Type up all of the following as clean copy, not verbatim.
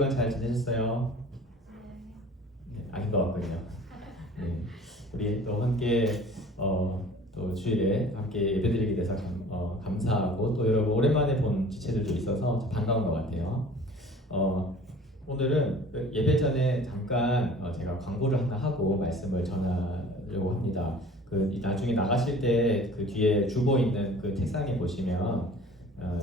주간 잘 지내셨어요? 네, 아닌 것 같군요. 네, 우리 또 함께 또 주일에 함께 예배드리게 돼서 감사하고 또 여러분 오랜만에 본 지체들도 있어서 반가운 것 같아요. 오늘은 예배 전에 잠깐 제가 광고를 하나 하고 말씀을 전하려고 합니다. 나중에 나가실 때 그 뒤에 주보 있는 그 책상에 보시면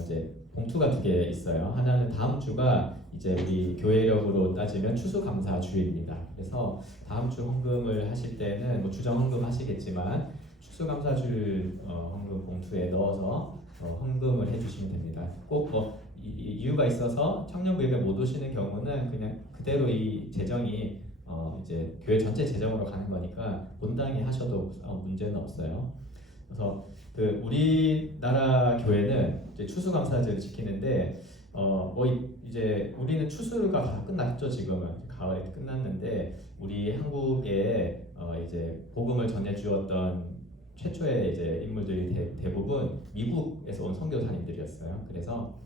이제 봉투가 두 개 있어요. 하나는 다음 주가 이제 우리 교회력으로 따지면 추수감사주일입니다. 그래서 다음 주 헌금을 하실 때는 뭐 주정 헌금 하시겠지만 추수감사주일 헌금 봉투에 넣어서 헌금을 해주시면 됩니다. 꼭 이유가 있어서 청년부 예배 못 오시는 경우는 그냥 그대로 이 재정이 이제 교회 전체 재정으로 가는 거니까 본당에 하셔도 문제는 없어요. 그래서 우리나라 교회는 이제 추수감사제를 지키는데 이제 우리는 추수가 다 끝났죠. 지금은 가을에 끝났는데 우리 한국에 이제 복음을 전해 주었던 최초의 이제 인물들이 대부분 미국에서 온 선교사님들이었어요. 그래서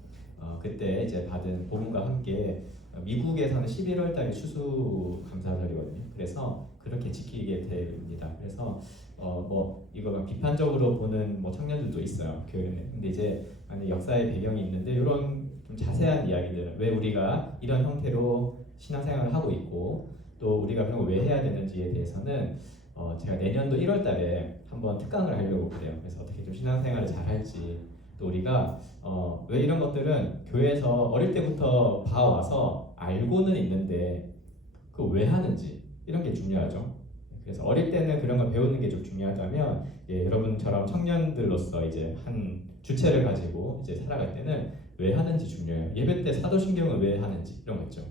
그때 이제 받은 복음과 함께 미국에서는 11월 달이 추수감사절이거든요. 그래서 그렇게 지키게 됩니다. 그래서 이거 비판적으로 보는 청년들도 있어요, 교회는. 근데 이제 역사의 배경이 있는데 이런 좀 자세한 이야기들, 왜 우리가 이런 형태로 신앙생활을 하고 있고 또 우리가 그런 걸 왜 해야 되는지에 대해서는 제가 내년도 1월 달에 한번 특강을 하려고 그래요. 그래서 어떻게 좀 신앙생활을 잘 할지, 또 우리가 왜 이런 것들은 교회에서 어릴 때부터 봐와서 알고는 있는데 그거 왜 하는지 이런 게 중요하죠. 그래서 어릴 때는 그런 걸 배우는 게 좀 중요하다면 여러분처럼 청년들로서 이제 한 주체를 가지고 이제 살아갈 때는 왜 하는지 중요해요. 예배 때 사도신경을 왜 하는지 이런 거 있죠.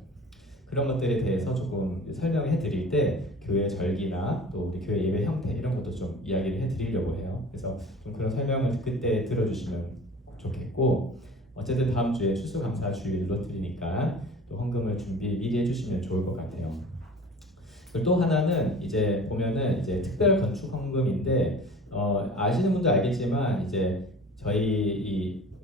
그런 것들에 대해서 조금 설명해 드릴 때 교회 절기나 또 우리 교회 예배 형태 이런 것도 좀 이야기를 해 드리려고 해요. 그래서 좀 그런 설명을 그때 들어주시면 좋겠고, 어쨌든 다음 주에 추수감사주일로 드리니까 또 헌금을 준비 미리 해주시면 좋을 것 같아요. 그리고 또 하나는 이제 보면은 이제 특별 건축 헌금인데 아시는 분도 알겠지만 이제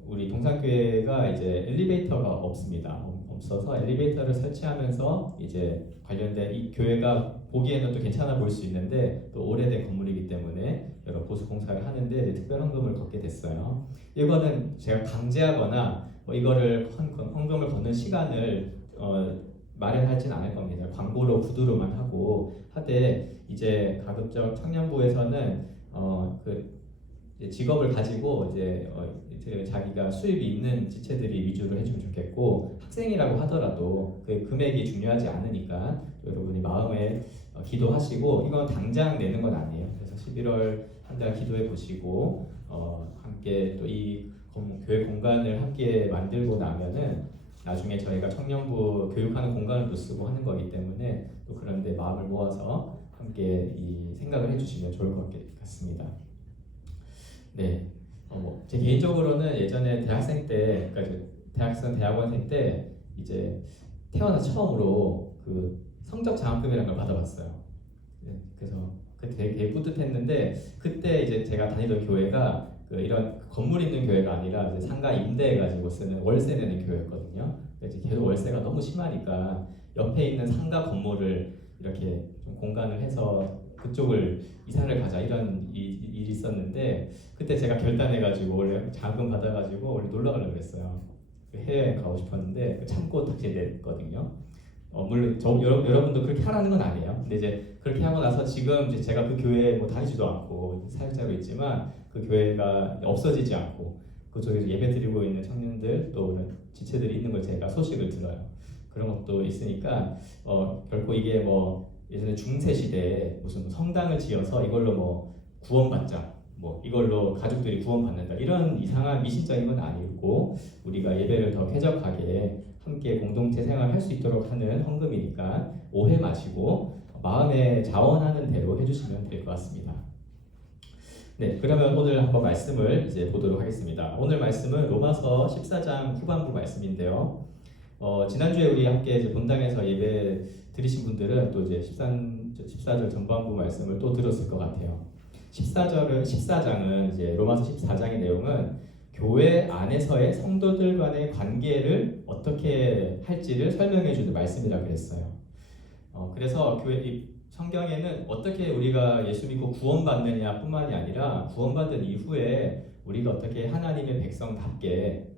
우리 동산교회가 이제 엘리베이터가 없어서 엘리베이터를 설치하면서 이제 관련된 이 교회가 보기에는 또 괜찮아 보일 수 있는데 또 오래된 건물이기 때문에 여러 보수 공사를 하는데 이제 특별 헌금을 걷게 됐어요. 이거는 제가 강제하거나 이거를 헌금을 걷는 시간을 마련하진 않을 겁니다. 광고로 구두로만 하고 하되 이제 가급적 청년부에서는 직업을 가지고 이제 자기가 수입이 있는 지체들이 위주로 해주면 좋겠고, 학생이라고 하더라도 그 금액이 중요하지 않으니까 여러분이 마음에 기도하시고, 이건 당장 내는 건 아니에요. 그래서 11월 한 달 기도해 보시고 함께 또 이 교회 공간을 함께 만들고 나면은 나중에 저희가 청년부 교육하는 공간을 또 쓰고 하는 거기 때문에 또 그런데 마음을 모아서 함께 이 생각을 해주시면 좋을 것 같습니다. 네, 제 개인적으로는 예전에 대학생 때, 그러니까 대학원생 때 이제 태어나 처음으로 그 성적 장학금이라는 걸 받아봤어요. 네, 그래서 그때 되게 뿌듯했는데, 그때 이제 제가 다니던 교회가 이런 건물 있는 교회가 아니라 이제 상가 임대해가지고 쓰는 월세 내는 교회였거든요. 이제 계속 월세가 너무 심하니까 옆에 있는 상가 건물을 이렇게 좀 공간을 해서 그쪽을 이사를 가자 이런 일이 있었는데, 그때 제가 결단해가지고 원래 자금 받아가지고 원래 놀러 가려고 그랬어요. 해외 가고 싶었는데 참고 닥치됐거든요. 물론 여러분도 그렇게 하라는 건 아니에요. 근데 이제 그렇게 하고 나서 지금 이제 제가 그 교회에 다니지도 않고 사역자로 있지만 그 교회가 없어지지 않고 그쪽에서 예배 드리고 있는 청년들 또 지체들이 있는 걸 제가 소식을 들어요. 그런 것도 있으니까 결코 이게 예전에 중세 시대에 무슨 성당을 지어서 이걸로 구원받자, 이걸로 가족들이 구원받는다 이런 이상한 미신적인 건 아니고, 우리가 예배를 더 쾌적하게 함께 공동체 생활을 할 수 있도록 하는 헌금이니까 오해 마시고 마음에 자원하는 대로 해주시면 될 것 같습니다. 네, 그러면 오늘 한번 말씀을 이제 보도록 하겠습니다. 오늘 말씀은 로마서 14장 후반부 말씀인데요. 지난주에 우리 함께 이제 본당에서 예배 드리신 분들은 또 이제 14절 전반부 말씀을 또 들었을 것 같아요. 14장은 이제 로마서 14장의 내용은 교회 안에서의 성도들 간의 관계를 어떻게 할지를 설명해 주는 말씀이라 그랬어요. 그래서 교회 이 성경에는 어떻게 우리가 예수 믿고 구원받느냐 뿐만이 아니라 구원받은 이후에 우리가 어떻게 하나님의 백성답게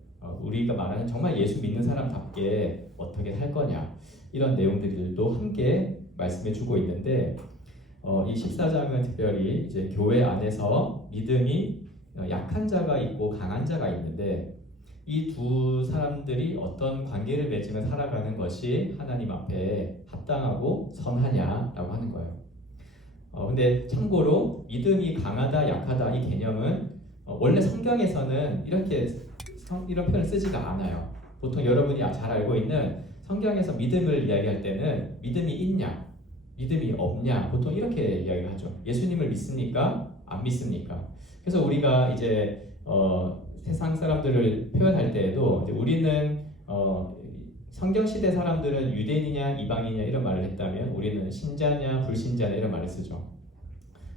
우리가 말하는 정말 예수 믿는 사람답게 어떻게 살 거냐 이런 내용들도 함께 말씀해 주고 있는데 이 14장은 특별히 이제 교회 안에서 믿음이 약한 자가 있고 강한 자가 있는데 이 두 사람들이 어떤 관계를 맺으며 살아가는 것이 하나님 앞에 합당하고 선하냐라고 하는 거예요. 근데 참고로 믿음이 강하다, 약하다 이 개념은 원래 성경에서는 이런 표현을 쓰지가 않아요. 보통 여러분이 잘 알고 있는 성경에서 믿음을 이야기할 때는 믿음이 있냐, 믿음이 없냐 보통 이렇게 이야기를 하죠. 예수님을 믿습니까? 안 믿습니까? 그래서 우리가 이제 세상 사람들을 표현할 때에도 이제 우리는 성경 시대 사람들은 유대인이냐 이방인이냐 이런 말을 했다면 우리는 신자냐 불신자냐 이런 말을 쓰죠.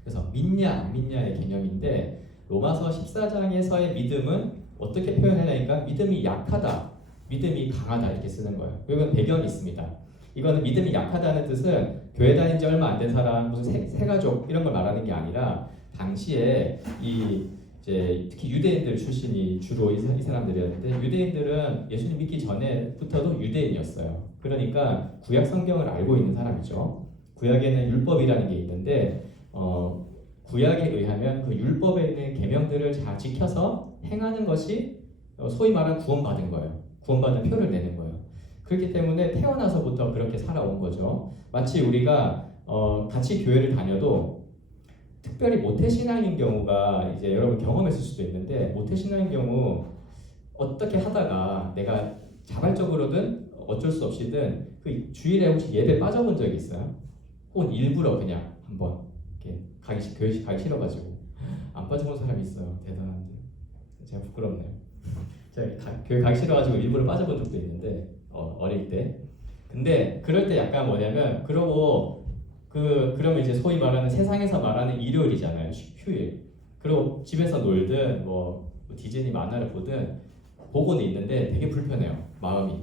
그래서 믿냐 안 믿냐의 개념인데 로마서 14장에서의 믿음은 어떻게 표현하냐니까 믿음이 약하다, 믿음이 강하다 이렇게 쓰는 거예요. 그리고 배경이 있습니다. 이거는 믿음이 약하다는 뜻은 교회 다닌 지 얼마 안 된 사람, 무슨 새가족 이런 걸 말하는 게 아니라 당시에 이제 특히 유대인들 출신이 주로 이 사람들이었는데 유대인들은 예수님 믿기 전에부터도 유대인이었어요. 그러니까 구약 성경을 알고 있는 사람이죠. 구약에는 율법이라는 게 있는데 구약에 의하면 그 율법에 있는 계명들을 잘 지켜서 행하는 것이 소위 말하는 구원받은 거예요. 구원받은 표를 내는 거예요. 그렇기 때문에 태어나서부터 그렇게 살아온 거죠. 마치 우리가 같이 교회를 다녀도 특별히 모태신앙인 경우가 이제 여러분 경험했을 수도 있는데 모태신앙인 경우 어떻게 하다가 내가 자발적으로든 어쩔 수 없이든 그 주일에 혹시 예배 빠져본 적이 있어요? 혹은 일부러 그냥 한번 이렇게 교회 가기 싫어가지고 안 빠져본 사람이 있어요. 대단한데 제가 부끄럽네요. 제가 교회 가기 싫어가지고 일부러 빠져본 적도 있는데 어릴 때. 근데 그럴 때 약간 뭐냐면 그러면 이제 소위 말하는 세상에서 말하는 일요일이잖아요. 휴일. 그리고 집에서 놀든 뭐 디즈니 만화를 보든 보고는 있는데 되게 불편해요. 마음이.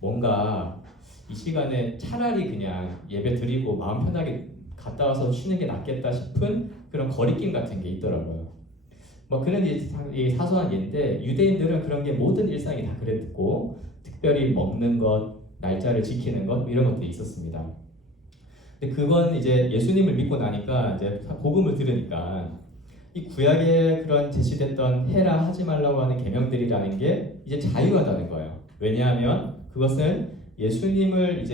뭔가 이 시간에 차라리 그냥 예배 드리고 마음 편하게 갔다 와서 쉬는 게 낫겠다 싶은 그런 거리낌 같은 게 있더라고요. 뭐 그런 사소한 예인데 유대인들은 그런 게 모든 일상이 다 그랬고 특별히 먹는 것, 날짜를 지키는 것 이런 것들이 있었습니다. 근데 그건 이제 예수님을 믿고 나니까 이제 복음을 들으니까 이 구약에 그런 제시됐던 해라 하지 말라고 하는 계명들이라는 게 이제 자유하다는 거예요. 왜냐하면 그것은 예수님이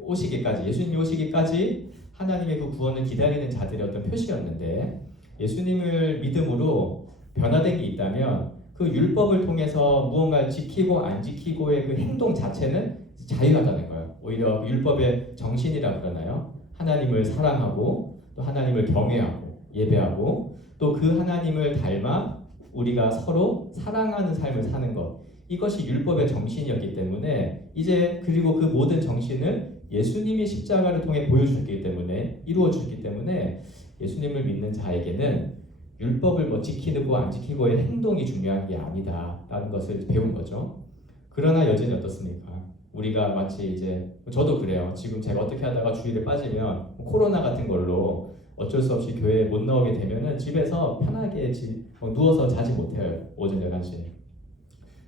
오시기까지 하나님의 그 구원을 기다리는 자들의 어떤 표시였는데 예수님을 믿음으로 변화된 게 있다면 그 율법을 통해서 무언가를 지키고 안 지키고의 그 행동 자체는 자유하다는 거예요. 오히려 율법의 정신이라 그러나요? 하나님을 사랑하고 또 하나님을 경외하고 예배하고 또 그 하나님을 닮아 우리가 서로 사랑하는 삶을 사는 것 이것이 율법의 정신이었기 때문에 이제 그리고 그 모든 정신을 예수님이 십자가를 통해 보여주셨기 때문에 이루어 주셨기 때문에 예수님을 믿는 자에게는 율법을 뭐 지키고 안 지키고의 행동이 중요한 게 아니다라는 것을 배운 거죠. 그러나 여전히 어떻습니까? 우리가 마치 이제 저도 그래요. 지금 제가 어떻게 하다가 주일에 빠지면 코로나 같은 걸로 어쩔 수 없이 교회에 못 나오게 되면은 집에서 편하게 누워서 자지 못해요. 오전 11시에.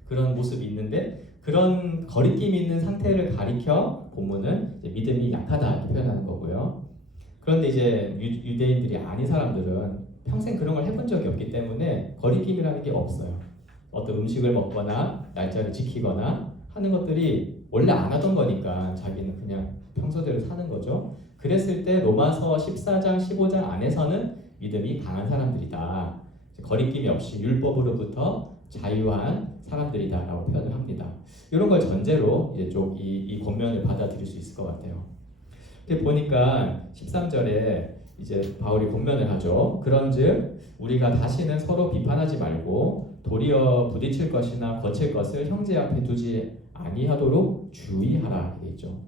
그런 모습이 있는데 그런 거리낌이 있는 상태를 가리켜 본문은 이제 믿음이 약하다 이렇게 표현하는 거고요. 그런데 이제 유대인들이 아닌 사람들은 평생 그런 걸 해본 적이 없기 때문에 거리낌이라는 게 없어요. 어떤 음식을 먹거나 날짜를 지키거나 하는 것들이 원래 안 하던 거니까 자기는 그냥 평소대로 사는 거죠. 그랬을 때 로마서 14장 15장 안에서는 믿음이 강한 사람들이다. 거리낌이 없이 율법으로부터 자유한 사람들이다라고 표현을 합니다. 이런 걸 전제로 이제 좀 이 권면을 받아들일 수 있을 것 같아요. 근데 보니까 13절에 이제 바울이 권면을 하죠. 그런즉 우리가 다시는 서로 비판하지 말고 도리어 부딪힐 것이나 거칠 것을 형제 앞에 두지 아니하도록 주의하라 되어 있죠.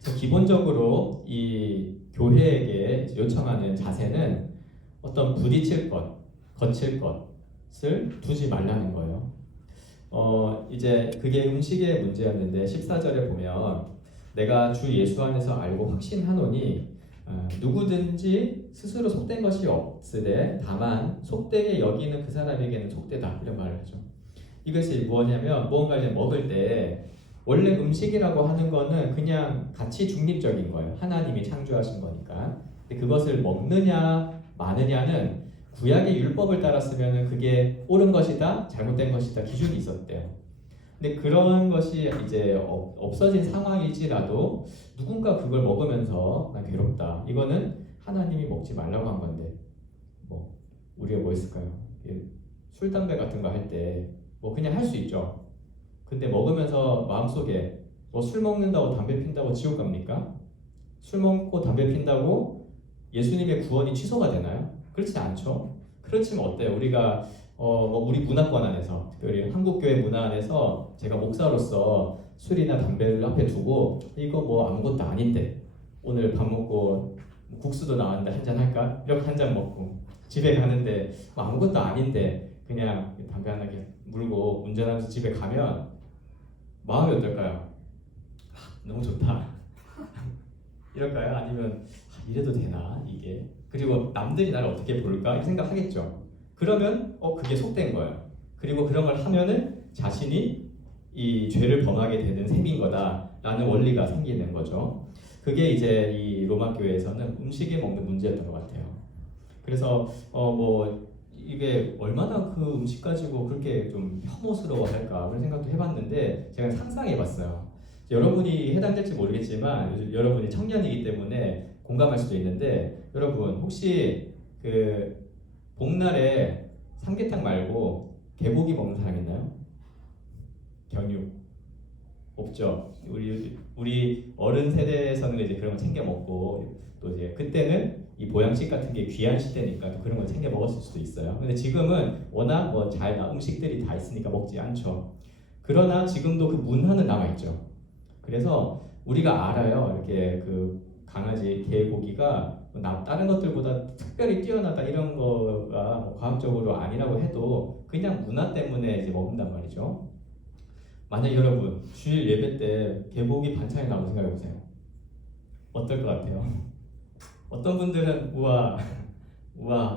그래서 기본적으로 이 교회에게 요청하는 자세는 어떤 부딪힐 것, 거칠 것 것을 두지 말라는 거예요. 이제 그게 음식의 문제였는데 14절에 보면 내가 주 예수 안에서 알고 확신하노니 누구든지 스스로 속된 것이 없으되 다만 속되게 여기는 그 사람에게는 속되다 이런 말을 하죠. 이것이 뭐냐면 무언가 이제 먹을 때 원래 음식이라고 하는 거는 그냥 가치 중립적인 거예요. 하나님이 창조하신 거니까. 근데 그것을 먹느냐 마느냐는 구약의 율법을 따랐으면 그게 옳은 것이다, 잘못된 것이다 기준이 있었대요. 근데 그런 것이 이제 없어진 상황일지라도 누군가 그걸 먹으면서 난 괴롭다. 이거는 하나님이 먹지 말라고 한 건데 뭐 우리가 뭐 있을까요? 술, 담배 같은 거 할 때 뭐 그냥 할 수 있죠. 근데 먹으면서 마음속에 뭐 술 먹는다고 담배 핀다고 지옥 갑니까? 술 먹고 담배 핀다고 예수님의 구원이 취소가 되나요? 그렇지 않죠. 그렇지만 어때요? 우리가 뭐 우리 문화권 안에서 특별히 한국교회 문화 안에서 제가 목사로서 술이나 담배를 앞에 두고 이거 뭐 아무것도 아닌데 오늘 밥 먹고 국수도 나왔는데 한잔 할까? 이렇게 한 잔 먹고 집에 가는데 뭐 아무것도 아닌데 그냥 담배 하나 물고 운전하면서 집에 가면 마음이 어떨까요? 너무 좋다. 이럴까요? 아니면 이래도 되나 이게? 그리고 남들이 나를 어떻게 볼까? 이렇게 생각하겠죠. 그러면 그게 속된 거예요. 그리고 그런 걸 하면은 자신이 이 죄를 범하게 되는 셈인 거다라는 원리가 생기는 거죠. 그게 이제 이 로마 교회에서는 음식에 먹는 문제였던 것 같아요. 그래서 뭐 이게 얼마나 그 음식 가지고 그렇게 좀 혐오스러워할까 그런 생각도 해봤는데 제가 상상해봤어요. 여러분이 해당될지 모르겠지만 요즘 여러분이 청년이기 때문에 공감할 수도 있는데 여러분 혹시 그 복날에 삼계탕 말고 개고기 먹는 사람 있나요? 경육 없죠. 우리 어른 세대에서는 이제 그런 거 챙겨 먹고 또 이제 그때는 이 보양식 같은 게 귀한 시대니까 또 그런 걸 챙겨 먹었을 수도 있어요. 근데 지금은 워낙 뭐 잘 음식들이 다 있으니까 먹지 않죠. 그러나 지금도 그 문화는 남아 있죠. 그래서 우리가 알아요. 이렇게 그 강아지, 개 고기가 다른 것들보다 특별히 뛰어나다 이런 거가 뭐 과학적으로 아니라고 해도 그냥 문화 때문에 이제 먹는단 말이죠. 만약 여러분 주일 예배 때 개고기 반찬이 나오고 생각해 보세요. 어떨 것 같아요? 어떤 분들은 우와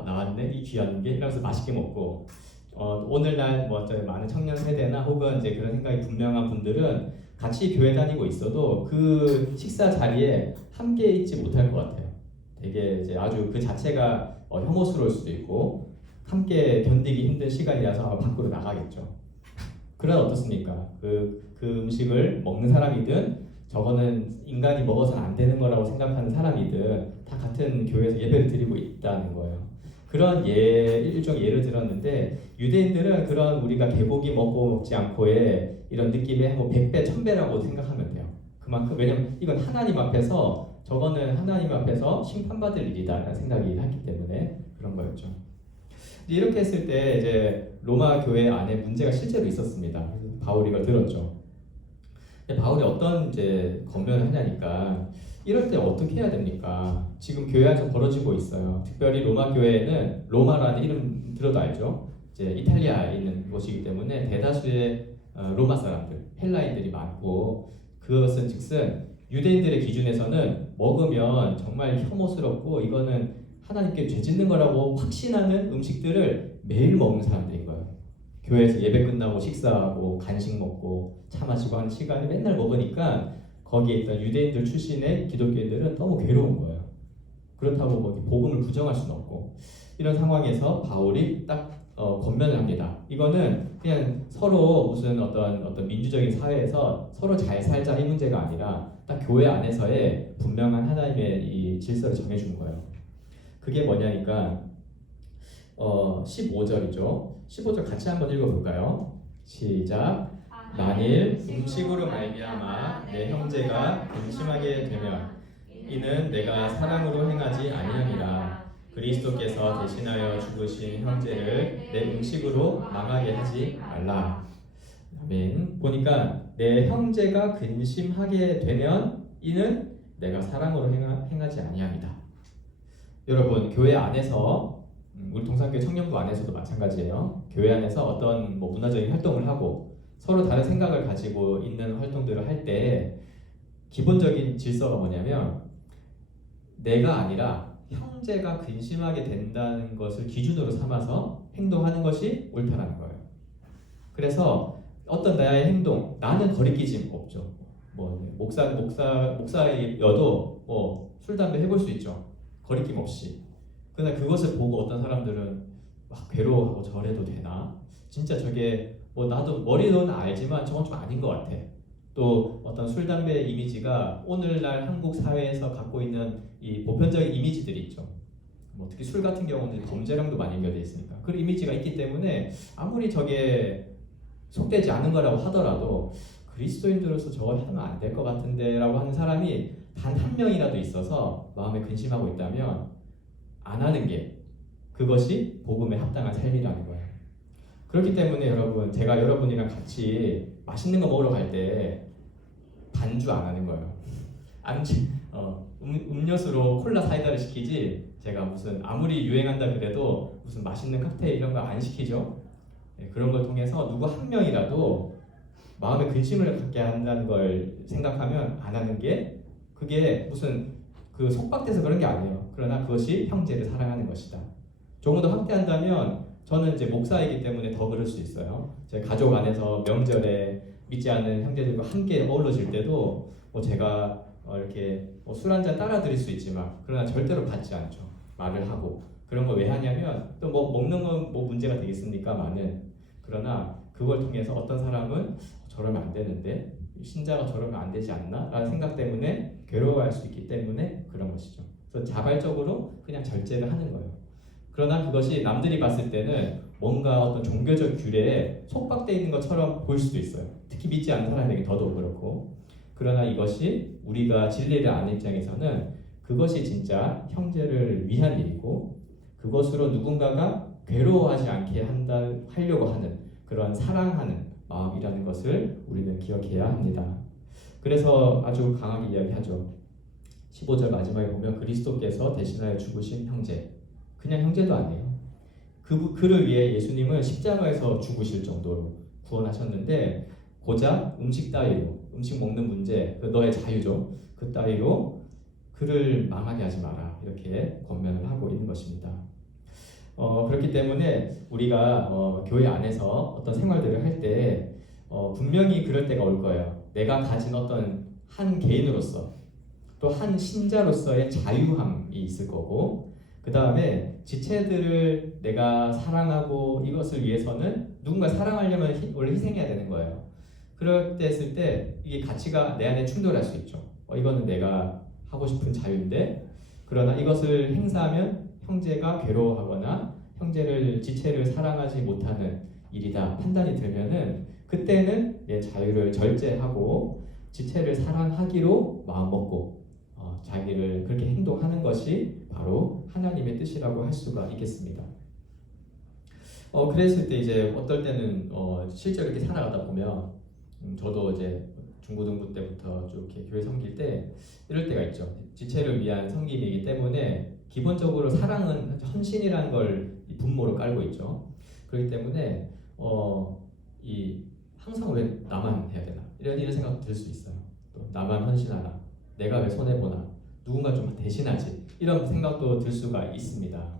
나왔네 이 귀한 게 이러면서 맛있게 먹고 오늘날 뭐 많은 청년 세대나 혹은 이제 그런 생각이 분명한 분들은 같이 교회 다니고 있어도 그 식사 자리에 함께 있지 못할 것 같아요. 되게 이제 아주 그 자체가 혐오스러울 수도 있고 함께 견디기 힘든 시간이라서 아마 밖으로 나가겠죠. 그러나 어떻습니까? 그 음식을 먹는 사람이든 저거는 인간이 먹어서는 안 되는 거라고 생각하는 사람이든 다 같은 교회에서 예배를 드리고 있다는 거예요. 그런 일종의 예를 들었는데 유대인들은 그런 우리가 개고기 먹지 않고의 이런 느낌의 뭐 100배, 1000배라고 생각하면 돼요. 그만큼 왜냐면 이건 하나님 앞에서 저거는 하나님 앞에서 심판받을 일이다라는 생각이 했기 때문에 그런 거였죠. 이렇게 했을 때 이제 로마 교회 안에 문제가 실제로 있었습니다. 바울이 이걸 들었죠. 바울이 어떤 이제 권면을 하냐니까 이럴 때 어떻게 해야 됩니까? 지금 교회 안에서 벌어지고 있어요. 특별히 로마 교회는 로마라는 이름 들어도 알죠? 이제 이탈리아에 있는 곳이기 때문에 대다수의 로마 사람들, 헬라인들이 많고 그것은 즉슨 유대인들의 기준에서는 먹으면 정말 혐오스럽고 이거는 하나님께 죄 짓는 거라고 확신하는 음식들을 매일 먹는 사람들인 거예요. 교회에서 예배 끝나고 식사하고 간식 먹고 차 마시고 하는 시간을 맨날 먹으니까 거기에 있던 유대인들 출신의 기독교인들은 너무 괴로운 거예요. 그렇다고 뭐 복음을 부정할 수는 없고 이런 상황에서 바울이 딱 권면을 합니다. 이거는 그냥 서로 무슨 어떤 민주적인 사회에서 서로 잘 살자 이 문제가 아니라 딱 교회 안에서의 분명한 하나님의 이 질서를 정해주는 거예요. 그게 뭐냐니까 15절이죠. 15절 같이 한번 읽어볼까요? 시작. 만일 음식으로 말미암아 내 형제가 근심하게 되면 이는 내가 사랑으로 행하지 아니함이라. 그리스도께서 대신하여 죽으신 형제를 내 음식으로 망하게 하지 말라. 아멘. 보니까 내 형제가 근심하게 되면 이는 내가 사랑으로 행하지 아니함이다. 여러분 교회 안에서 우리 동산교회 청년부 안에서도 마찬가지예요. 교회 안에서 어떤 뭐 문화적인 활동을 하고 서로 다른 생각을 가지고 있는 활동들을 할 때 기본적인 질서가 뭐냐면 내가 아니라 형제가 근심하게 된다는 것을 기준으로 삼아서 행동하는 것이 옳다라는 거예요. 그래서 어떤 나의 행동, 나는 거리끼짐 없죠. 뭐 목사여도 뭐 술 담배 해볼 수 있죠. 거리낌 없이. 그러나 그것을 보고 어떤 사람들은 막 괴로워하고 저래도 되나? 진짜 저게 뭐 나도 머리로는 알지만 저건 좀 아닌 것 같아. 또 어떤 술 담배 이미지가 오늘날 한국 사회에서 갖고 있는 이 보편적인 이미지들이 있죠. 뭐 특히 술 같은 경우는 범죄랑도 많이 연결돼 있으니까 그 이미지가 있기 때문에 아무리 저게 속되지 않은 거라고 하더라도 그리스도인들로서 저걸 하면 안 될 것 같은데 라고 하는 사람이 단 한 명이라도 있어서 마음에 근심하고 있다면 안 하는 게 그것이 복음에 합당한 삶이라는 거예요. 그렇기 때문에 여러분, 제가 여러분이랑 같이 맛있는 거 먹으러 갈 때 반주 안 하는 거예요. 음료수로 콜라 사이다를 시키지 제가 무슨 아무리 유행한다 그래도 무슨 맛있는 칵테일 이런 거 안 시키죠. 그런 걸 통해서 누구 한 명이라도 마음에 근심을 갖게 한다는 걸 생각하면 안 하는 게 그게 무슨 그 속박돼서 그런 게 아니에요. 그러나 그것이 형제를 사랑하는 것이다. 조금 더 확대한다면 저는 이제 목사이기 때문에 더 그럴 수 있어요. 제 가족 안에서 명절에 믿지 않는 형제들과 함께 어우러질 때도 뭐 제가 이렇게 술 한잔 따라 드릴 수 있지만 그러나 절대로 받지 않죠. 말을 하고 그런 거 왜 하냐면 또 뭐 먹는 건 뭐 문제가 되겠습니까? 많은 그러나 그걸 통해서 어떤 사람은 저러면 안 되는데 신자가 저러면 안 되지 않나? 라는 생각 때문에 괴로워할 수 있기 때문에 그런 것이죠. 그래서 자발적으로 그냥 절제를 하는 거예요. 그러나 그것이 남들이 봤을 때는 뭔가 어떤 종교적 규례에 속박되어 있는 것처럼 보일 수도 있어요. 특히 믿지 않는 사람에게 더더욱 그렇고. 그러나 이것이 우리가 진리를 아는 입장에서는 그것이 진짜 형제를 위한 일이고 그것으로 누군가가 괴로워하지 않게 하려고 하는 그런 사랑하는 마음이라는 것을 우리는 기억해야 합니다. 그래서 아주 강하게 이야기하죠. 15절 마지막에 보면 그리스도께서 대신하여 죽으신 형제, 그냥 형제도 아니에요. 그를 위해 예수님은 십자가에서 죽으실 정도로 구원하셨는데 고작 음식 따위로, 음식 먹는 문제, 너의 자유죠. 그 따위로 그를 망하게 하지 마라 이렇게 권면을 하고 있는 것입니다. 그렇기 때문에 우리가 교회 안에서 어떤 생활들을 할 때 분명히 그럴 때가 올 거예요. 내가 가진 어떤 한 개인으로서 또 한 신자로서의 자유함이 있을 거고 그 다음에 지체들을 내가 사랑하고 이것을 위해서는 누군가 사랑하려면 원래 희생해야 되는 거예요. 그럴 때 했을 때 이게 가치가 내 안에 충돌할 수 있죠. 이거는 내가 하고 싶은 자유인데 그러나 이것을 행사하면 형제가 괴로워하거나 형제를 지체를 사랑하지 못하는 일이다 판단이 들면은 그때는 내 자유를 절제하고 지체를 사랑하기로 마음먹고 자기를 그렇게 행동하는 것이 바로 하나님의 뜻이라고 할 수가 있겠습니다. 그랬을 때 이제 어떨 때는 실제로 이렇게 살아가다 보면 저도 이제 중고등부 때부터 쭉 이렇게 교회 섬길 때 이럴 때가 있죠. 지체를 위한 섬김이기 때문에 기본적으로 사랑은 헌신이라는 걸 분모로 깔고 있죠. 그렇기 때문에 항상 왜 나만 해야 되나 이런 생각도 들 수 있어요. 또 나만 헌신하나, 내가 왜 손해 보나, 누군가 좀 대신하지 이런 생각도 들 수가 있습니다.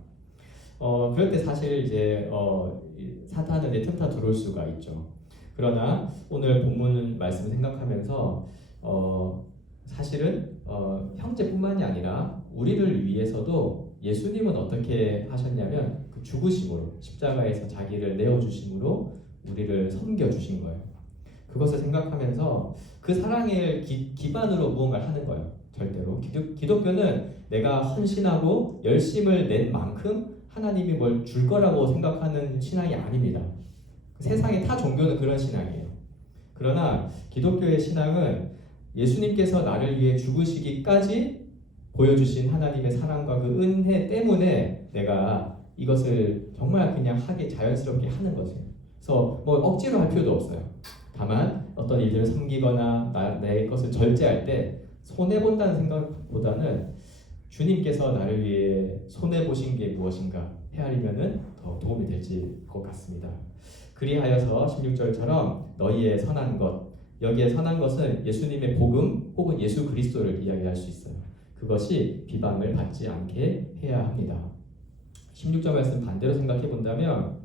그럴 때 사실 이제 사탄은 내 틈타 들어올 수가 있죠. 그러나 오늘 본문 말씀 생각하면서 사실은 형제뿐만이 아니라 우리를 위해서도 예수님은 어떻게 하셨냐면 그 죽으심으로 십자가에서 자기를 내어주심으로 우리를 섬겨주신 거예요. 그것을 생각하면서 그 사랑의 기반으로 무언가를 하는 거예요. 절대로 기독교는 내가 헌신하고 열심을 낸 만큼 하나님이 뭘 줄 거라고 생각하는 신앙이 아닙니다. 세상의 타 종교는 그런 신앙이에요. 그러나 기독교의 신앙은 예수님께서 나를 위해 죽으시기까지 보여주신 하나님의 사랑과 그 은혜 때문에 내가 이것을 정말 그냥 자연스럽게 하는 거죠. 그래서 뭐 억지로 할 필요도 없어요. 다만 어떤 일들을 섬기거나 내 것을 절제할 때 손해본다는 생각보다는 주님께서 나를 위해 손해보신 게 무엇인가 헤아리면은 더 도움이 될지 것 같습니다. 그리하여서 16절처럼 너희의 선한 것, 여기에 선한 것은 예수님의 복음 혹은 예수 그리스도를 이야기할 수 있어요. 그것이 비방을 받지 않게 해야 합니다. 16절 말씀 반대로 생각해 본다면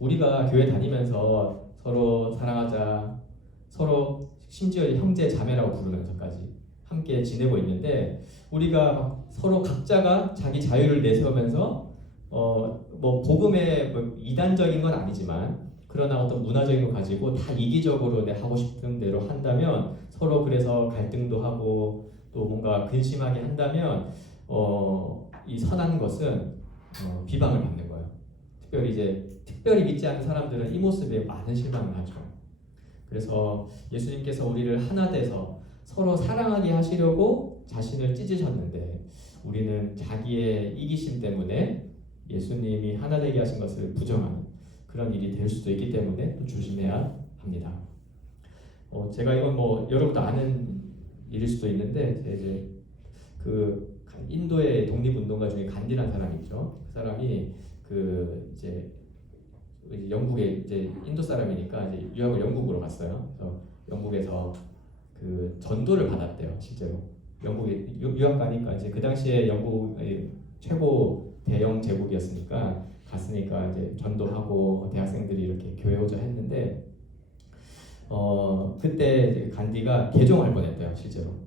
우리가 교회 다니면서 서로 사랑하자, 서로 심지어 형제 자매라고 부르면서까지 함께 지내고 있는데 우리가 막 서로 각자가 자기 자유를 내세우면서 뭐 복음의 뭐 이단적인 건 아니지만 그러나 어떤 문화적인 거 가지고 다 이기적으로 내 하고 싶은 대로 한다면 서로 그래서 갈등도 하고 또 뭔가 근심하게 한다면 이 선한 것은 비방을 받는 거예요. 특별히 믿지 않는 사람들은 이 모습에 많은 실망을 하죠. 그래서 예수님께서 우리를 하나 돼서 서로 사랑하게 하시려고 자신을 찢으셨는데 우리는 자기의 이기심 때문에 예수님이 하나 되게 하신 것을 부정하는 그런 일이 될 수도 있기 때문에 또 조심해야 합니다. 제가 이건 뭐 여러분도 아는 일일 수도 있는데 이제 그 인도의 독립운동가 중에 간디라는 사람이 있죠. 그 사람이 이제 영국에 이제 인도 사람이니까 이제 유학을 영국으로 갔어요. 그래서 영국에서 그 전도를 받았대요, 실제로. 영국에 유학 가니까 이제 그 당시에 영국 최고 대영 제국이었으니까 갔으니까 이제 전도하고 대학생들이 이렇게 교회 오자 했는데 그때 이제 간디가 개종할 뻔했대요, 실제로.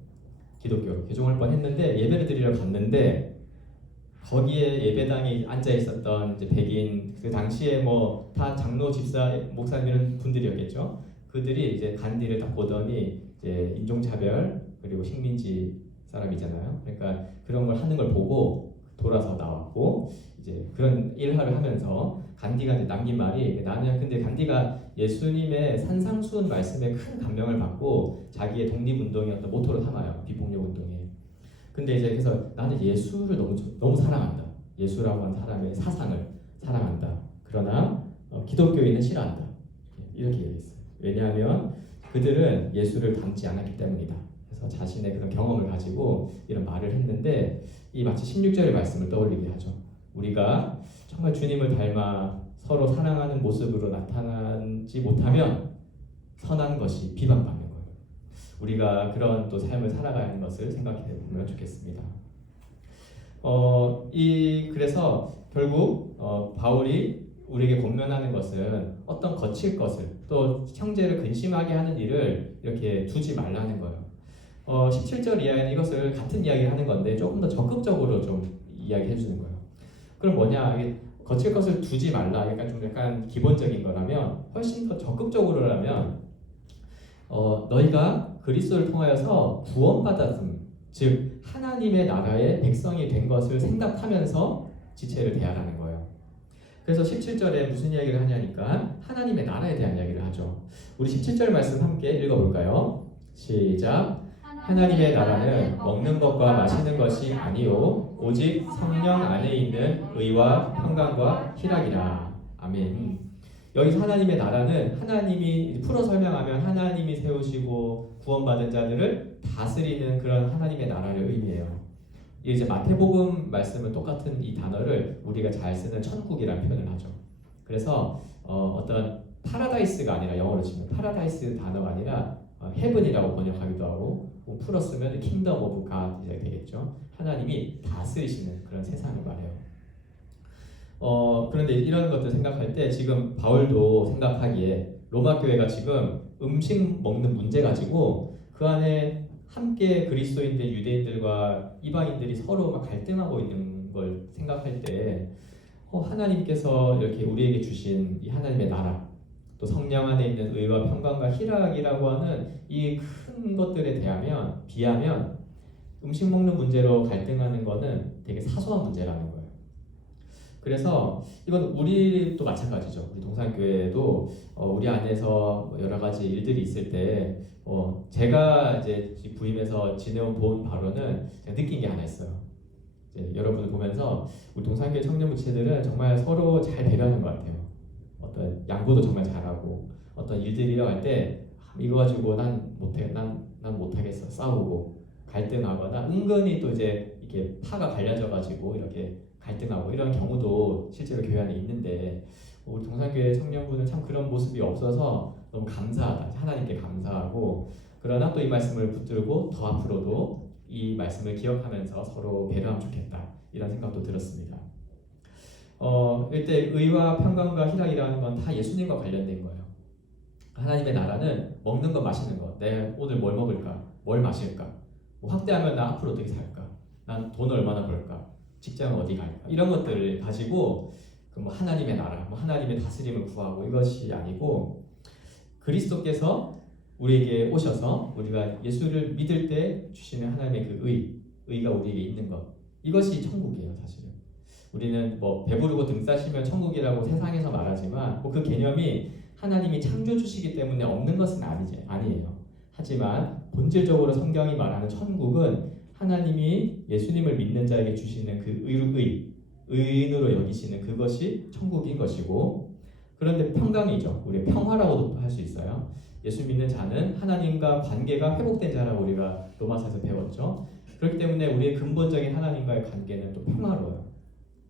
기독교로 개종할 뻔했는데 예배를 드리러 갔는데 거기에 예배당에 앉아 있었던 이제 백인 그 당시에 뭐 다 장로 집사 목사님 이런 분들이었겠죠. 그들이 이제 간디를 딱 보더니 이제 인종차별 그리고 식민지 사람이잖아요. 그러니까 그런 걸 하는 걸 보고 돌아서 나왔고 이제 그런 일화를 하면서 간디가 이제 남긴 말이 나는 근데 간디가 예수님의 산상수훈 말씀에 큰 감명을 받고 자기의 독립운동의 어떤 모토로 삼아요. 비폭력 운동에. 근데 이제 그래서 나는 예수를 너무 사랑한다. 예수라고 하는 사람의 사상을 사랑한다. 그러나 기독교인은 싫어한다. 이렇게 얘기했어요. 왜냐하면 그들은 예수를 닮지 않았기 때문이다. 그래서 자신의 그런 경험을 가지고 이런 말을 했는데 이 마치 16절의 말씀을 떠올리게 하죠. 우리가 정말 주님을 닮아 서로 사랑하는 모습으로 나타나지 못하면 선한 것이 비방받는 거예요. 우리가 그런 또 삶을 살아가야 하는 것을 생각해 보면 좋겠습니다. 그래서 결국 바울이 우리에게 권면하는 것은 어떤 거칠 것을 또 형제를 근심하게 하는 일을 이렇게 두지 말라는 거예요. 17절 이하에는 이것을 같은 이야기를 하는 건데 조금 더 적극적으로 좀 이야기해 주는 거예요. 그럼 뭐냐? 이게 거칠 것을 두지 말라. 약간 기본적인 거라면 훨씬 더 적극적으로라면 너희가 그리스도를 통하여서 구원받았음, 즉 하나님의 나라의 백성이 된 것을 생각하면서 지체를 대하라는 거예요. 그래서 17절에 무슨 이야기를 하냐니까 하나님의 나라에 대한 이야기를 하죠. 우리 17절 말씀 함께 읽어볼까요? 시작. 하나님의 나라는 먹는 것과 마시는 것이 아니요 오직 성령 안에 있는 의와 평강과 희락이라. 아멘. 여기서 하나님의 나라는 하나님이 풀어 설명하면 하나님이 세우시고 구원받은 자들을 다스리는 그런 하나님의 나라를 의미해요. 이제 마태복음 말씀은 똑같은 이 단어를 우리가 잘 쓰는 천국이라는 표현을 하죠. 그래서 어떤 파라다이스가 아니라 영어로 치면 파라다이스 단어가 아니라 헤븐이라고 번역하기도 하고 풀었으면 킹덤 오브 갓 되겠죠. 하나님이 다스리시는 그런 세상을 말해요. 그런데 이런 것들 생각할 때 지금 바울도 생각하기에 로마 교회가 지금 음식 먹는 문제 가지고 그 안에 함께 그리스도인들 유대인들과 이방인들이 서로 막 갈등하고 있는 걸 생각할 때 하나님께서 이렇게 우리에게 주신 이 하나님의 나라 또 성령 안에 있는 의와 평강과 희락이라고 하는 이 큰 것들에 비하면 음식 먹는 문제로 갈등하는 것은 되게 사소한 문제라는 거예요. 그래서 이건 우리도 마찬가지죠. 우리 동산교회도 우리 안에서 여러 가지 일들이 있을 때 제가 이제 부임해서 지내온 본 바로는 제가 느낀 게 하나 있어요. 이제 여러분을 보면서 우리 동산교회 청년부체들은 정말 서로 잘 배려하는 것 같아요. 어떤 양보도 정말 잘하고 어떤 일들이 일어날 때 이거 가지고 난 못하겠어 싸우고 갈등하거나 은근히 또 이제 이렇게 파가 갈려져 가지고 이렇게 갈등하고 이런 경우도 실제로 교회 안에 있는데 우리 동산교회 청년부는 참 그런 모습이 없어서 너무 감사하다. 하나님께 감사하고 그러나 또 이 말씀을 붙들고 더 앞으로도 이 말씀을 기억하면서 서로 배려하면 좋겠다. 이런 생각도 들었습니다. 이때 의와 평강과 희락이라는 건 다 예수님과 관련된 거예요. 하나님의 나라는 먹는 것, 마시는 것. 내가 오늘 뭘 먹을까? 뭘 마실까? 뭐 확대하면 나 앞으로 어떻게 살까? 난 돈 얼마나 벌까? 직장은 어디 갈까? 이런 것들을 가지고 뭐 하나님의 나라, 뭐 하나님의 다스림을 구하고 이것이 아니고 그리스도께서 우리에게 오셔서 우리가 예수를 믿을 때 주시는 하나님의 그 의가 우리에게 있는 것. 이것이 천국이에요, 사실은. 우리는 뭐 배부르고 등 싸시면 천국이라고 세상에서 말하지만 그 개념이 하나님이 창조주시기 때문에 없는 것은 아니에요. 하지만 본질적으로 성경이 말하는 천국은 하나님이 예수님을 믿는 자에게 주시는 그 의인으로 여기시는 그것이 천국인 것이고 그런데 평강이죠. 우리 평화라고도 할 수 있어요. 예수 믿는 자는 하나님과 관계가 회복된 자라고 우리가 로마서에서 배웠죠. 그렇기 때문에 우리의 근본적인 하나님과의 관계는 또 평화로워요.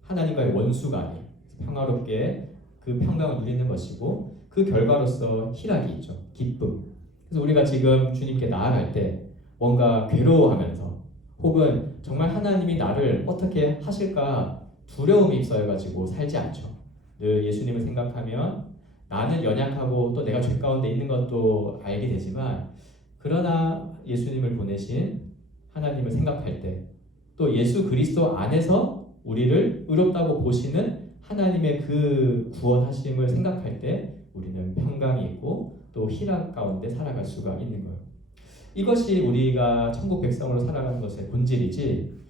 하나님과의 원수가 아니에요. 평화롭게 그 평강을 누리는 것이고 그 결과로서 희락이 있죠. 기쁨. 그래서 우리가 지금 주님께 나아갈 때 뭔가 괴로워하면서 혹은 정말 하나님이 나를 어떻게 하실까 두려움이 있어가지고 살지 않죠. 늘 예수님을 생각하면 나는 연약하고 또 내가 죄 가운데 있는 것도 알게 되지만 그러나 예수님을 보내신 하나님을 생각할 때 또 예수 그리스도 안에서 우리를 의롭다고 보시는 하나님의 그 구원하심을 생각할 때 우리는 평강이 있고 또 희락 가운데 살아갈 수가 있는 거예요. 이것이 우리가 천국 백성으로 살아가는 것의 본질이지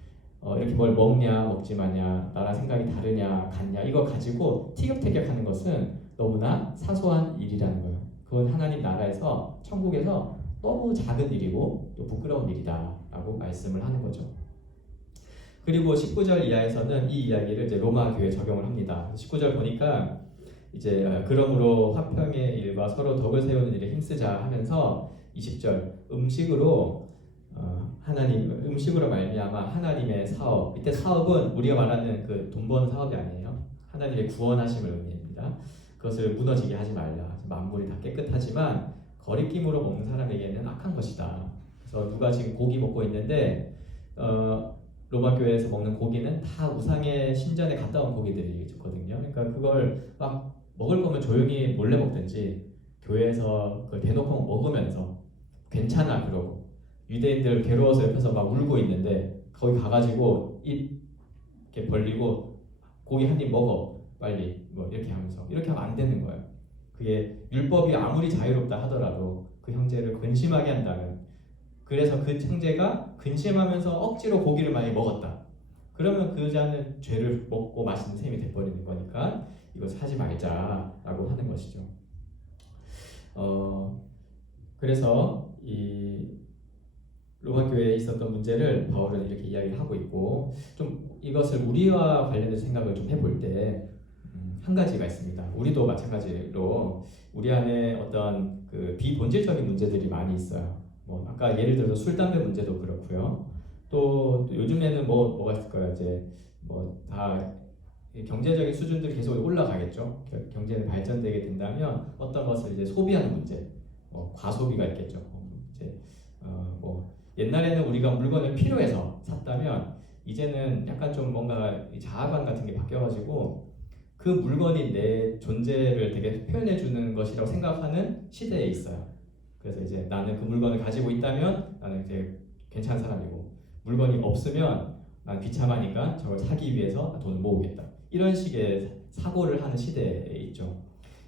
이렇게 뭘 먹냐 먹지 마냐 나랑 생각이 다르냐 같냐 이거 가지고 티격태격하는 것은 너무나 사소한 일이라는 거예요. 그건 하나님 나라에서 천국에서 너무 작은 일이고 또 부끄러운 일이다 라고 말씀을 하는 거죠. 그리고 19절 이하에서는 이 이야기를 이제 로마 교회에 적용을 합니다. 19절 보니까 이제 그러므로 화평의 일과 서로 덕을 세우는 일에 힘쓰자 하면서 20절 음식으로 말미암아 하나님의 사업. 이때 사업은 우리가 말하는 그 돈 버는 사업이 아니에요. 하나님의 구원하심을 의미합니다. 그것을 무너지게 하지 말라. 만물이 다 깨끗하지만 거리낌으로 먹는 사람에게는 악한 것이다. 그래서 누가 지금 고기 먹고 있는데 로마 교회에서 먹는 고기는 다 우상의 신전에 갔다 온 고기들이 있거든요. 그러니까 그걸 막 먹을 거면 조용히 몰래 먹든지 교회에서 그걸 대놓고 먹으면서 괜찮아 그러고 유대인들 괴로워서 옆에서 막 울고 있는데 거기 가가지고 입 이렇게 벌리고 고기 한 입 먹어 빨리 뭐 이렇게 하면서 이렇게 하면 안 되는 거예요. 그게 율법이 아무리 자유롭다 하더라도 그 형제를 근심하게 한다면 그래서 그 형제가 근심하면서 억지로 고기를 많이 먹었다. 그러면 그 자는 죄를 먹고 마시는 셈이 돼버리는 거니까 이것을 하지 말자라고 하는 것이죠. 그래서 이 로마 교회에 있었던 문제를 바울은 이렇게 이야기를 하고 있고 좀 이것을 우리와 관련된 생각을 좀 해볼 때 한 가지가 있습니다. 우리도 마찬가지로 우리 안에 어떤 그 비본질적인 문제들이 많이 있어요. 뭐 아까 예를 들어서 술 담배 문제도 그렇고요. 또 요즘에는 뭐가 있을까요? 이제 뭐 다 경제적인 수준들이 계속 올라가겠죠. 경제는 발전되게 된다면 어떤 것을 이제 소비하는 문제, 과소비가 있겠죠. 이제 뭐 옛날에는 우리가 물건을 필요해서 샀다면 이제는 약간 좀 뭔가 자아관 같은 게 바뀌어가지고 그 물건이 내 존재를 되게 표현해주는 것이라고 생각하는 시대에 있어요. 그래서 이제 나는 그 물건을 가지고 있다면 나는 이제 괜찮은 사람이고 물건이 없으면 난 비참하니까 저걸 사기 위해서 돈을 모으겠다. 이런 식의 사고를 하는 시대에 있죠.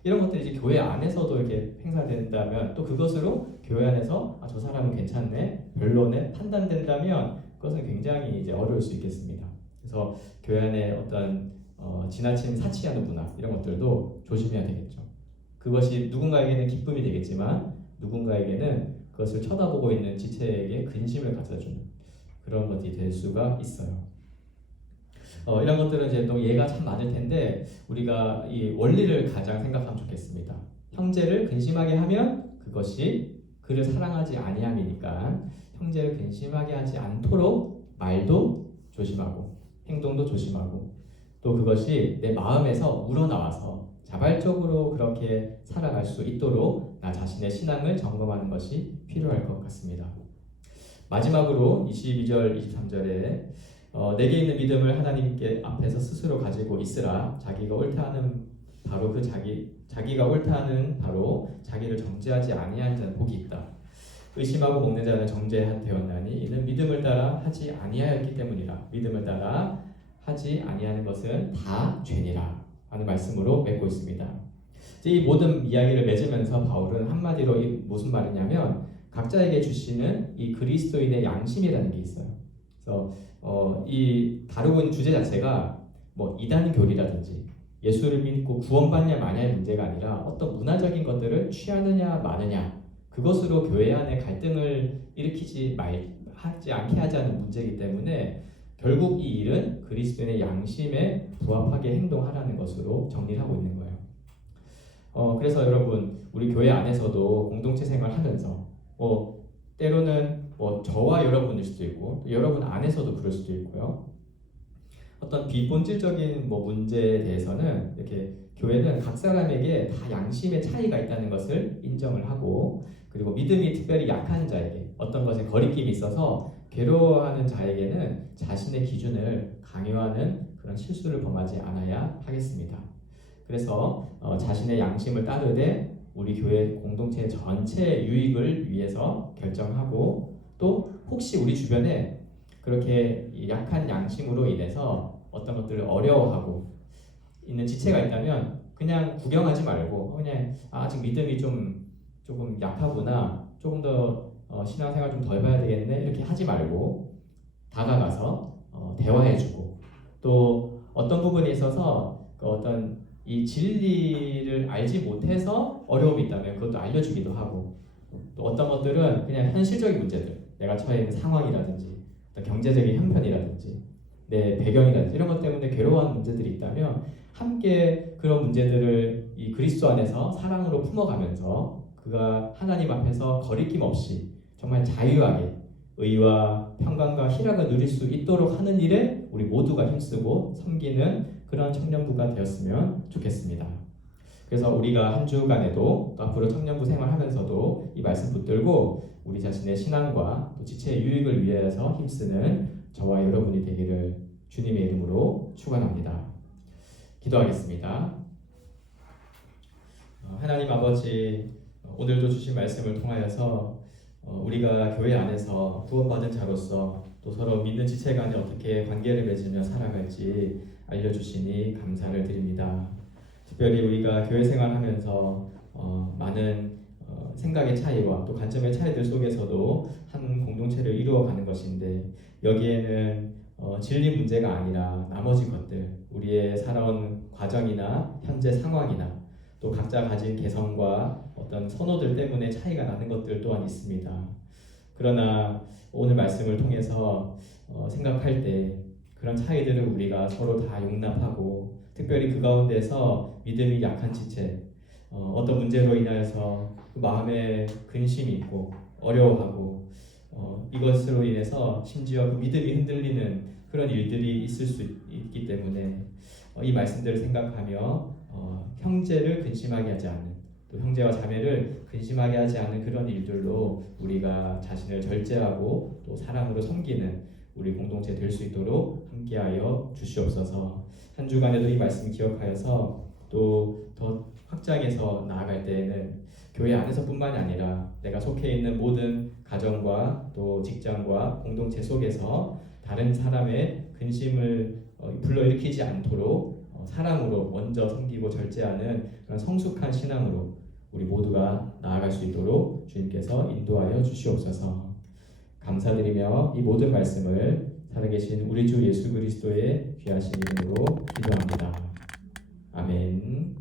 이런 것들이 이제 교회 안에서도 이렇게 행사된다면 또 그것으로 교회 안에서 저 사람은 괜찮네, 별로네 판단된다면 그것은 굉장히 이제 어려울 수 있겠습니다. 그래서 교회 안에 어떤 지나친 사치하는 문화 이런 것들도 조심해야 되겠죠. 그것이 누군가에게는 기쁨이 되겠지만 누군가에게는 그것을 쳐다보고 있는 지체에게 근심을 가져주는 그런 것이 될 수가 있어요. 이런 것들은 이제 또 예가 참 많을 텐데 우리가 이 원리를 가장 생각하면 좋겠습니다. 형제를 근심하게 하면 그것이 그를 사랑하지 아니함이니까 형제를 근심하게 하지 않도록 말도 조심하고 행동도 조심하고 또 그것이 내 마음에서 우러나와서 자발적으로 그렇게 살아갈 수 있도록 나 자신의 신앙을 점검하는 것이 필요할 것 같습니다. 마지막으로 22절, 23절에 내게 있는 믿음을 하나님께 앞에서 스스로 가지고 있으라. 자기가 옳다는 바로 그 자기가 옳다는 바로 자기를 정죄하지 아니한 자는 복이 있다. 의심하고 먹는 자는 정죄되었나니 이는 믿음을 따라 하지 아니하였기 때문이라. 믿음을 따라 하지 아니하는 것은 다 죄니라 하는 말씀으로 맺고 있습니다. 이 모든 이야기를 맺으면서 바울은 한마디로 무슨 말이냐면 각자에게 주시는 이 그리스도인의 양심이라는 게 있어요. 그래서 이 다루고 있는 주제 자체가 뭐 이단교리라든지 예수를 믿고 구원받냐 마냐의 문제가 아니라 어떤 문화적인 것들을 취하느냐 마느냐 그것으로 교회 안에 갈등을 하지 않게 하자는 문제이기 때문에 결국 이 일은 그리스도인의 양심에 부합하게 행동하라는 것으로 정리를 하고 있는 거예요. 그래서 여러분 우리 교회 안에서도 공동체 생활하면서 때로는 저와 여러분일 수도 있고 여러분 안에서도 그럴 수도 있고요. 어떤 비본질적인 문제에 대해서는 이렇게 교회는 각 사람에게 다 양심의 차이가 있다는 것을 인정을 하고 그리고 믿음이 특별히 약한 자에게 어떤 것에 거리낌이 있어서 괴로워하는 자에게는 자신의 기준을 강요하는 그런 실수를 범하지 않아야 하겠습니다. 그래서 자신의 양심을 따르되 우리 교회 공동체 전체의 유익을 위해서 결정하고 또 혹시 우리 주변에 그렇게 약한 양심으로 인해서 어떤 것들을 어려워하고 있는 지체가 있다면 그냥 구경하지 말고 그냥 아직 믿음이 조금 약하구나 조금 더 신앙생활 좀 더 해봐야 되겠네 이렇게 하지 말고 다가가서 대화해주고 또 어떤 부분에 있어서 어떤 이 진리를 알지 못해서 어려움이 있다면 그것도 알려주기도 하고 또 어떤 것들은 그냥 현실적인 문제들 내가 처해 있는 상황이라든지 어떤 경제적인 형편이라든지 내 배경이라든지 이런 것 때문에 괴로워하는 문제들이 있다면 함께 그런 문제들을 이 그리스도 안에서 사랑으로 품어가면서 그가 하나님 앞에서 거리낌 없이 정말 자유하게 의와 평강과 희락을 누릴 수 있도록 하는 일에 우리 모두가 힘쓰고 섬기는 그런 청년부가 되었으면 좋겠습니다. 그래서 우리가 한 주간에도 또 앞으로 청년부 생활하면서도 이 말씀 붙들고 우리 자신의 신앙과 또 지체의 유익을 위해서 힘쓰는 저와 여러분이 되기를 주님의 이름으로 축원합니다. 기도하겠습니다. 하나님 아버지 오늘도 주신 말씀을 통하여서 우리가 교회 안에서 구원받은 자로서 또 서로 믿는 지체 간에 어떻게 관계를 맺으며 살아갈지 알려주시니 감사를 드립니다. 특별히 우리가 교회 생활하면서 많은 생각의 차이와 또 관점의 차이들 속에서도 한 공동체를 이루어가는 것인데 여기에는 진리 문제가 아니라 나머지 것들 우리의 살아온 과정이나 현재 상황이나 또 각자 가진 개성과 어떤 선호들 때문에 차이가 나는 것들 또한 있습니다. 그러나 오늘 말씀을 통해서 생각할 때 그런 차이들을 우리가 서로 다 용납하고 특별히 그 가운데서 믿음이 약한 지체 어떤 문제로 인하여서 그 마음에 근심이 있고 어려워하고 이것으로 인해서 심지어 그 믿음이 흔들리는 그런 일들이 있을 수 있기 때문에 이 말씀들을 생각하며 형제를 근심하게 하지 않는 또 형제와 자매를 근심하게 하지 않는 그런 일들로 우리가 자신을 절제하고 또 사랑으로 섬기는 우리 공동체 될 수 있도록 함께하여 주시옵소서. 한 주간에도 이 말씀 기억하여서 또 더 확장해서 나아갈 때에는 교회 안에서뿐만이 아니라 내가 속해 있는 모든 가정과 또 직장과 공동체 속에서 다른 사람의 근심을 불러일으키지 않도록 사랑으로 먼저 섬기고 절제하는 그런 성숙한 신앙으로 우리 모두가 나아갈 수 있도록 주님께서 인도하여 주시옵소서. 감사드리며 이 모든 말씀을 살아계신 우리 주 예수 그리스도의 귀하신 이름으로 기도합니다. 아멘.